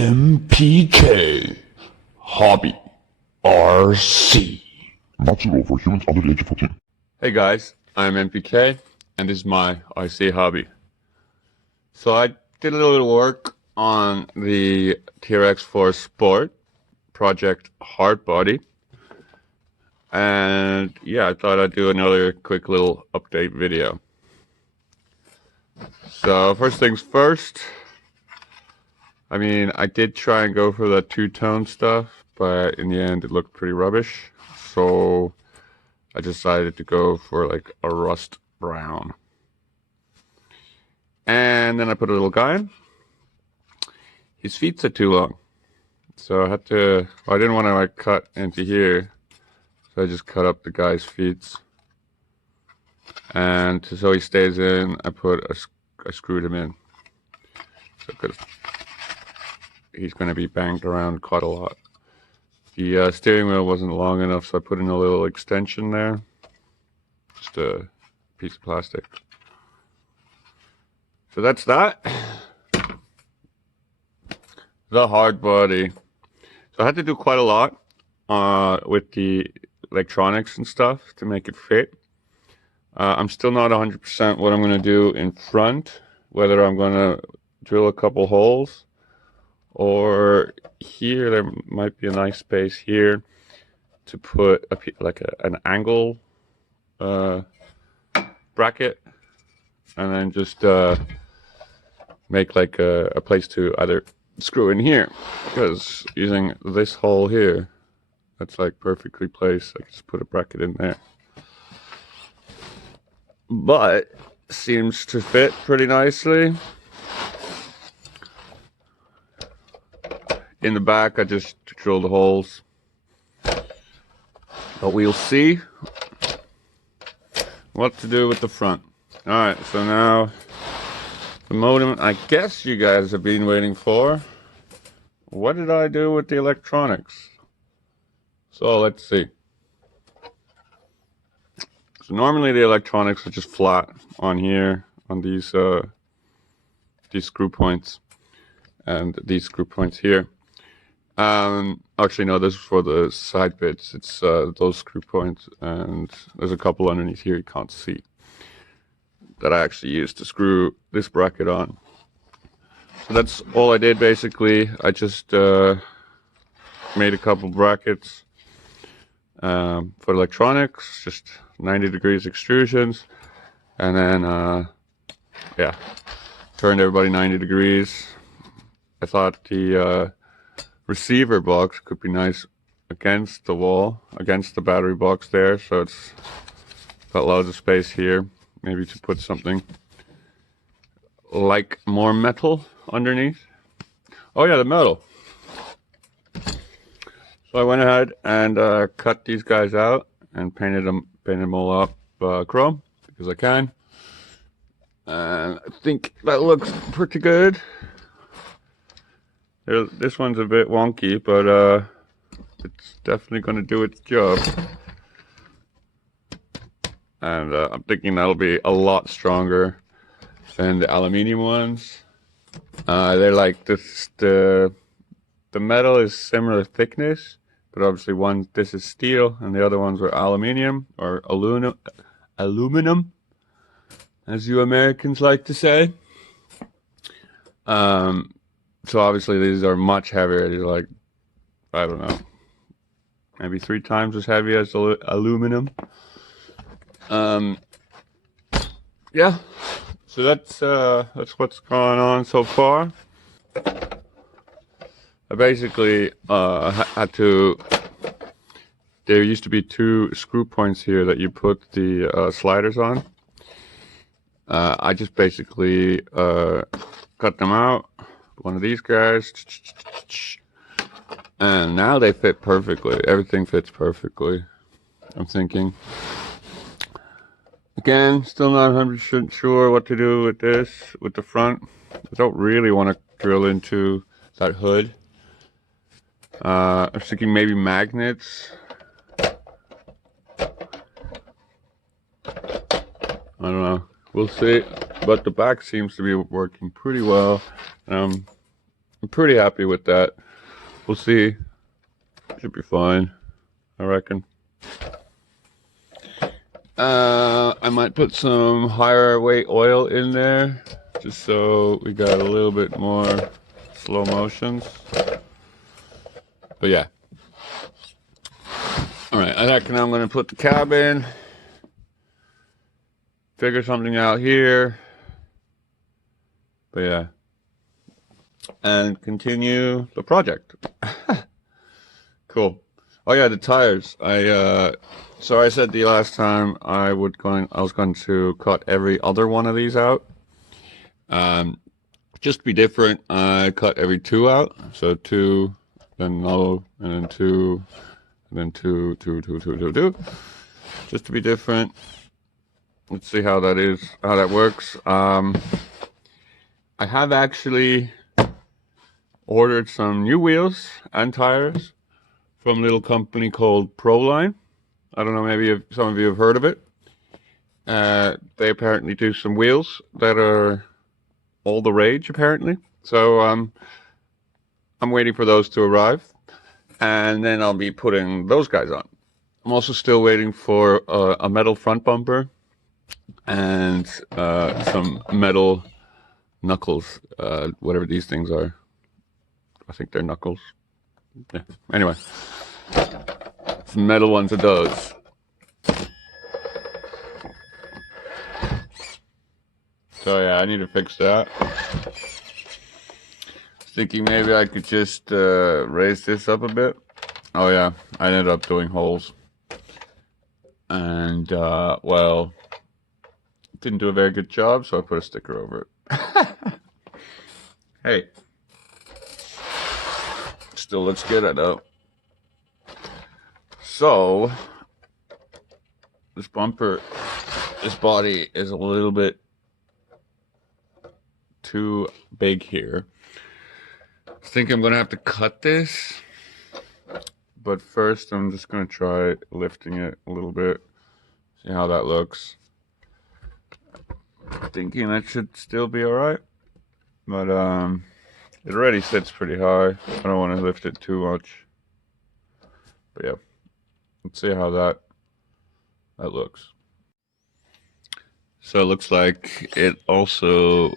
MPK Hobby RC. Not suitable for humans under the age of 14. Hey guys, I'm MPK and this is my RC hobby. So I did a little work on the TRX4 Sport project Hardbody. And yeah, I thought I'd do another quick little update video. So first things first, I did try and go for the two-tone stuff, but in the end it looked pretty rubbish. So I decided to go for like a rust brown. And then I put a little guy in. His feet are too long. So I had to, I didn't want to like cut into here. So I just cut up the guy's feet. And so he stays in, I screwed him in. So because he's going to be banged around quite a lot. The steering wheel wasn't long enough, so I put in a little extension there. Just a piece of plastic. So that's that. The hard body. So I had to do quite a lot with the electronics and stuff to make it fit. I'm still not 100% what I'm going to do in front, whether I'm going to drill a couple holes or here there might be a nice space here to put an angle bracket, and then just make like a place to either screw in here, because using this hole here, that's like perfectly placed. I can just put a bracket in there, but seems to fit pretty nicely. In the back, I just drilled the holes, but we'll see what to do with the front. Alright, so now the modem I guess you guys have been waiting for. What did I do with the electronics? So let's see. So normally the electronics are just flat on here, on these screw points and these screw points here. Actually no, this is for the side bits. It's those screw points, and there's a couple underneath here you can't see that I actually used to screw this bracket on. So that's all I did basically. I just made a couple brackets for electronics, just 90 degrees extrusions, and then yeah, turned everybody 90 degrees. I thought the receiver box could be nice against the wall, against the battery box there, so it's got loads of space here, maybe to put something like more metal underneath. Oh yeah, the metal. So I went ahead and cut these guys out and painted them all up chrome, because I can, and I think that looks pretty good. This one's a bit wonky, but it's definitely going to do its job. And I'm thinking that'll be a lot stronger than the aluminium ones. They're like this. The metal is similar thickness, but obviously this is steel and the other ones are aluminium, or aluminum, as you Americans like to say. So obviously these are much heavier. These are like, I don't know, maybe 3 times as heavy as aluminum. Yeah, so that's what's going on so far. I basically had to, there used to be 2 screw points here that you put the sliders on. I just basically cut them out, one of these guys, and now they fit perfectly. Everything fits perfectly, I'm thinking. Again, still not 100% sure what to do with this, with the front. I don't really want to drill into that hood. I was thinking maybe magnets. I don't know. We'll see. But the back seems to be working pretty well. I'm pretty happy with that. We'll see. Should be fine, I reckon. I might put some higher weight oil in there, just so we got a little bit more slow motions. But yeah. Alright, I reckon I'm going to put the cab in, figure something out here. But yeah. And continue the project. Cool. Oh yeah, the tires. So I said the last time I was going to cut every other one of these out. Just to be different, I cut every 2 out. So 2, then no, and then 2, and then 2, 2, 2, 2, 2, 2. Just to be different. Let's see how that works. I have actually ordered some new wheels and tires from a little company called Proline. I don't know, maybe some of you have heard of it. They apparently do some wheels that are all the rage, apparently. So I'm waiting for those to arrive, and then I'll be putting those guys on. I'm also still waiting for a metal front bumper and some metal knuckles, whatever these things are. I think they're knuckles. Yeah. Anyway, some metal ones of those. So yeah, I need to fix that. Thinking maybe I could just raise this up a bit. Oh yeah, I ended up doing holes. And well, didn't do a very good job, so I put a sticker over it. Hey. Still looks good, I know. So, this body is a little bit too big here. I think I'm gonna have to cut this, but first I'm just gonna try lifting it a little bit, see how that looks. Thinking that should still be alright, but it already sits pretty high. I don't want to lift it too much, but yeah, let's see how that looks. So it looks like it also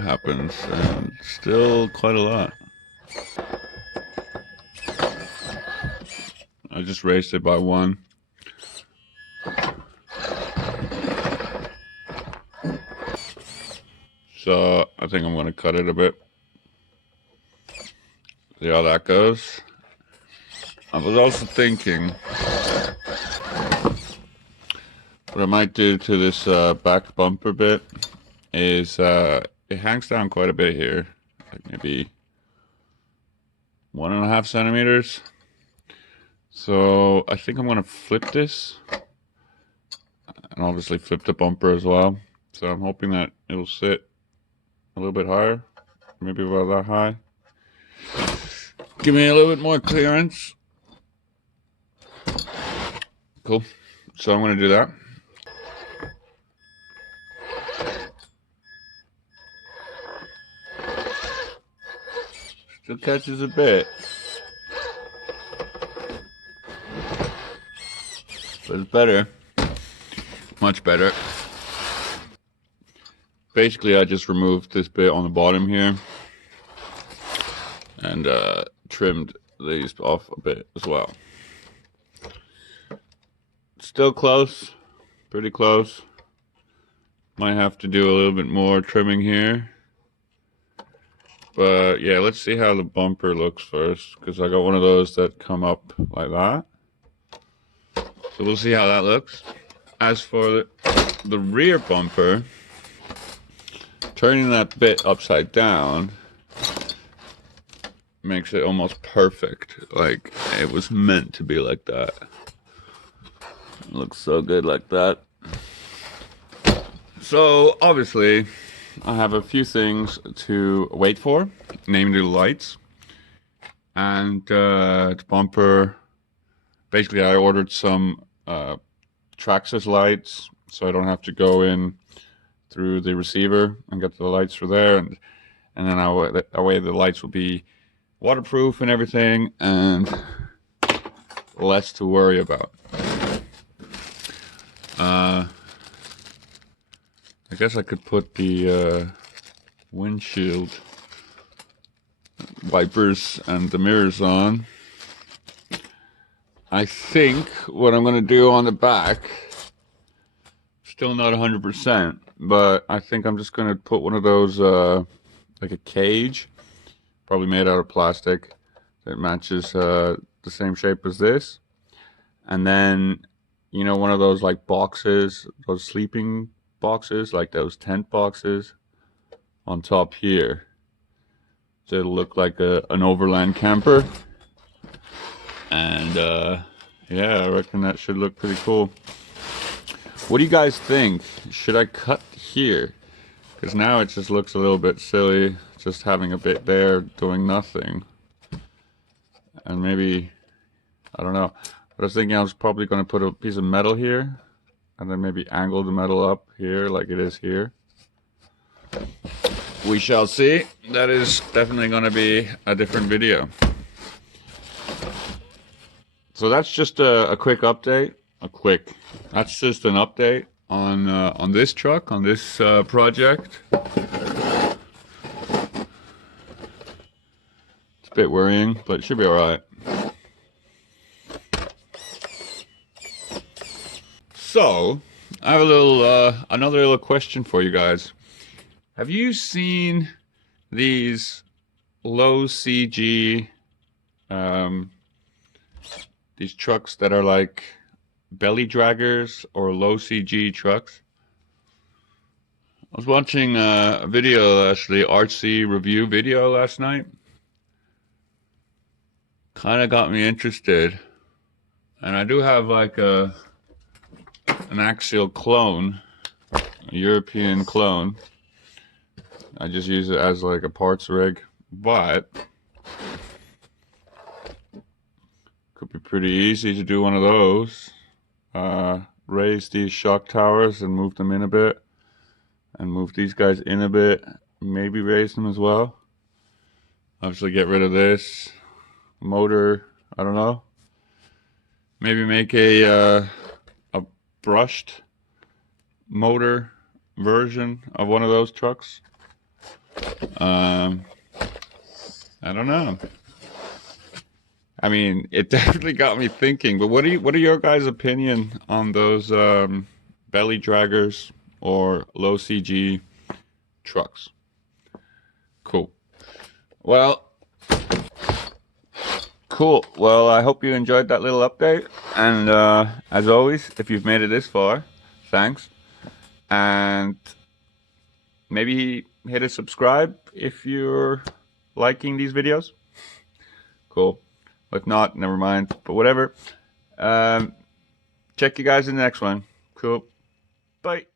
happens, and still quite a lot. I just raised it by 1. So I think I'm going to cut it a bit. See how that goes. I was also thinking what I might do to this back bumper bit is it hangs down quite a bit here, like maybe 1.5 centimeters. So I think I'm gonna flip this, and obviously flip the bumper as well. So I'm hoping that it'll sit a little bit higher, maybe about that high. Give me a little bit more clearance. Cool. So I'm gonna do that. Still catches a bit, but it's better, much better. Basically, I just removed this bit on the bottom here and trimmed these off a bit as well. Still close, pretty close. Might have to do a little bit more trimming here. But yeah, let's see how the bumper looks first, because I got one of those that come up like that. So we'll see how that looks. As for the rear bumper, turning that bit upside down makes it almost perfect. Like it was meant to be like that. It looks so good like that. So obviously I have a few things to wait for, namely the lights and the bumper. Basically, I ordered some Traxxas lights, so I don't have to go in through the receiver and get the lights for there. And and then that way the lights will be waterproof and everything, and less to worry about. I guess I could put the windshield wipers and the mirrors on. I think what I'm going to do on the back, still not 100%, but I think I'm just going to put one of those, like a cage, probably made out of plastic, that matches the same shape as this. And then, you know, one of those like boxes, those sleeping boxes, like those tent boxes on top here. So it'll look like an overland camper. And yeah, I reckon that should look pretty cool. What do you guys think? Should I cut here? Because now it just looks a little bit silly, just having a bit there doing nothing. And maybe, I don't know. But I was thinking I was probably going to put a piece of metal here, and then maybe angle the metal up here like it is here. We shall see. That is definitely going to be a different video. So that's just a quick update. That's just an update on this truck, on this project. It's a bit worrying, but it should be all right. So, I have a little, another little question for you guys. Have you seen these low CG, these trucks that are like belly draggers or low CG trucks? I was watching a video, actually, RC review video last night. Kind of got me interested. And I do have like an axial clone, a European clone. I just use it as like a parts rig, but could be pretty easy to do one of those. Raise these shock towers and move them in a bit, and move these guys in a bit, maybe raise them as well. Obviously get rid of this motor, I don't know. Maybe make a brushed motor version of one of those trucks. I don't know. I mean, it definitely got me thinking. But what are your guys' opinion on those belly draggers or low CG trucks? Cool. Well, I hope you enjoyed that little update. And as always, if you've made it this far, thanks. And maybe hit a subscribe if you're liking these videos. Cool. If not, never mind. But whatever. Check you guys in the next one. Cool. Bye.